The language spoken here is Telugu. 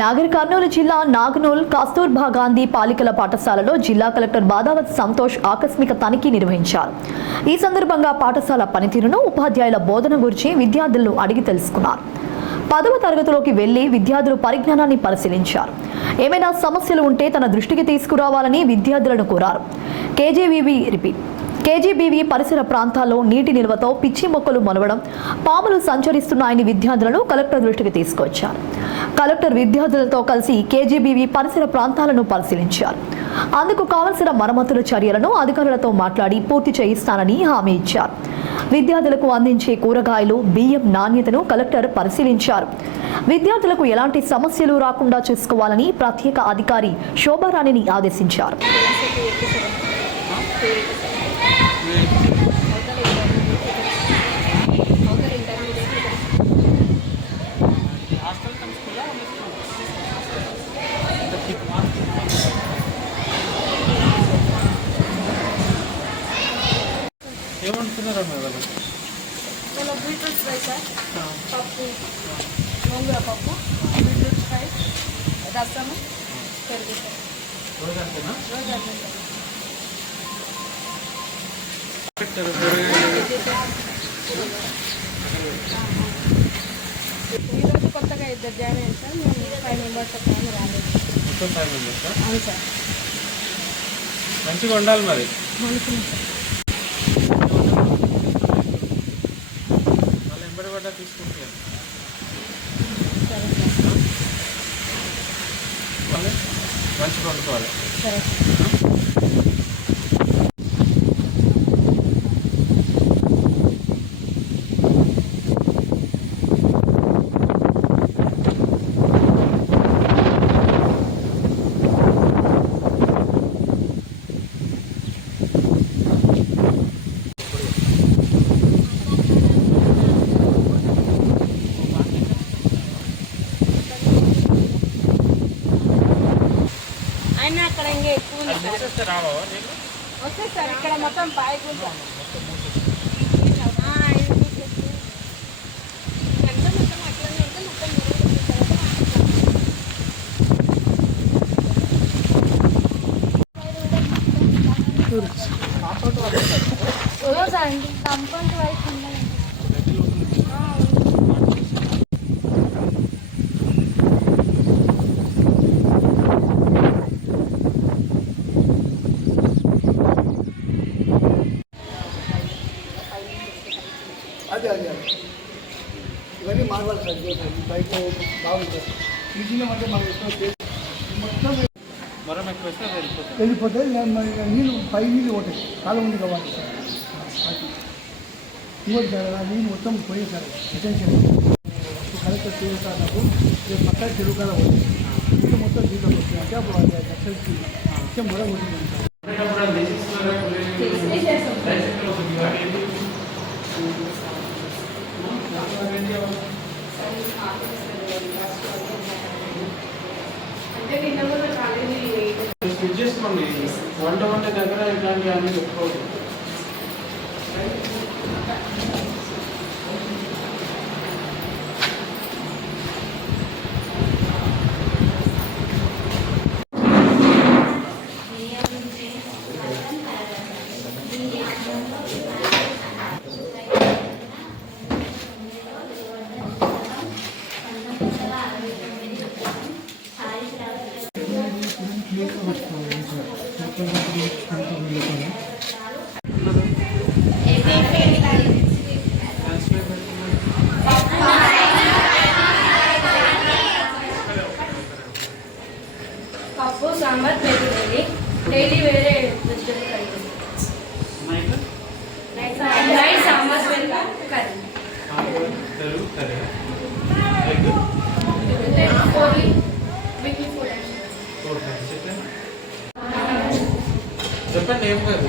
నాగర్ కర్నూలు జిల్లా నాగనూల్ కస్తూర్బా గాంధీ బాలికల పాఠశాలలో జిల్లా కలెక్టర్ బాదావత్ సంతోష్ ఆకస్మిక తనిఖీ నిర్వహించారు. ఈ సందర్భంగా పాఠశాల పనితీరును, ఉపాధ్యాయుల బోధన గురించి విద్యార్థులను అడిగి తెలుసుకున్నారు. 10వ తరగతిలోకి వెళ్లి విద్యార్థులు పరిజ్ఞానాన్ని పరిశీలించారు. ఏమైనా సమస్యలు ఉంటే తన దృష్టికి తీసుకురావాలని విద్యార్థులను కోరారు. కేజీబీవీ పరిసర ప్రాంతాల్లో నీటి నిల్వతో పిచ్చి మొక్కలు మొలవడం, పాములు సంచరిస్తున్నాయని విద్యార్థులను కలెక్టర్ దృష్టికి తీసుకొచ్చారు. కలెక్టర్ విద్యార్థులతో కలిసి కేజీబీవీ పరిసర ప్రాంతాలను పరిశీలించారు. అందుకు కావలసిన మరమ్మతుల చర్యలను అధికారులతో మాట్లాడి పూర్తి చేయిస్తానని హామీ ఇచ్చారు. విద్యార్థులకు అందించే కూరగాయలు, బియ్యం నాణ్యతను కలెక్టర్ పరిశీలించారు. విద్యార్థులకు ఎలాంటి సమస్యలు రాకుండా చూసుకోవాలని ప్రత్యేక అధికారి శోభారాణిని ఆదేశించారు. ఏమంటున్నారా బీట్రూట్ ఫ్రై సార్, పప్పు, గోంగూర పప్పు, బీట్రూట్ ఫ్రై, రసము, పెరుగు సార్. రోజు ఈరోజు కొత్తగా 2 జాయిన్ అయ్యారు సార్. మేము 5 మెంబర్స్ వస్తామని రాలేదు. మొత్తం 5 మెంబర్స్? అవును సార్. మంచిగా ఉండాలి మరి. అనుకున్నాం సార్. వాళ్ళు ఎంబడి పడ్డా తీసుకుంటారు. సరే సార్. మంచిగా వండుకోవాలి. సరే. అయినా అక్కడ ఇంకా ఎక్కువ ఉంది సార్. వస్తే సార్ ఇక్కడ మొత్తం బాగా సార్ అండి కంపౌండ్ వైపు ఉన్నాయి. అదే ఇవన్నీ మారవాలి సార్. బయట బాగుంటుంది. ఫ్రిడ్జ్లో అంటే మనం మొత్తం మరం ఎక్కువ వెళ్ళిపోతాయి. నీళ్ళు పై నీళ్ళు పోతాయి. కాలం ఉంది కావాలి సార్. ఇంకోటి సార్, ఆ నీళ్ళు మొత్తం పోయి సార్ అటెన్షన్ కలెక్టర్ చేస్తారు. నాకు రేపు పక్కన చెరువు కాలం పోతుంది. నీళ్ళు మొత్తం దీంట్లోకి వస్తుంది. అంటే అప్పుడు అది నచ్చలికి ముఖ్యం మొదలు పోతుంది సార్. చేసుకోండి. వంట దగ్గర ఇట్లాంటివి అన్నీ చెప్పుకోవద్దు. పప్పు, సాంబార్, పెరుగు డైలీ వేరే వెజిటబుల్ కర్రీ, సాంబార్, పెరుగు కర్రీ, చెప్పండి. ఏం కాదు.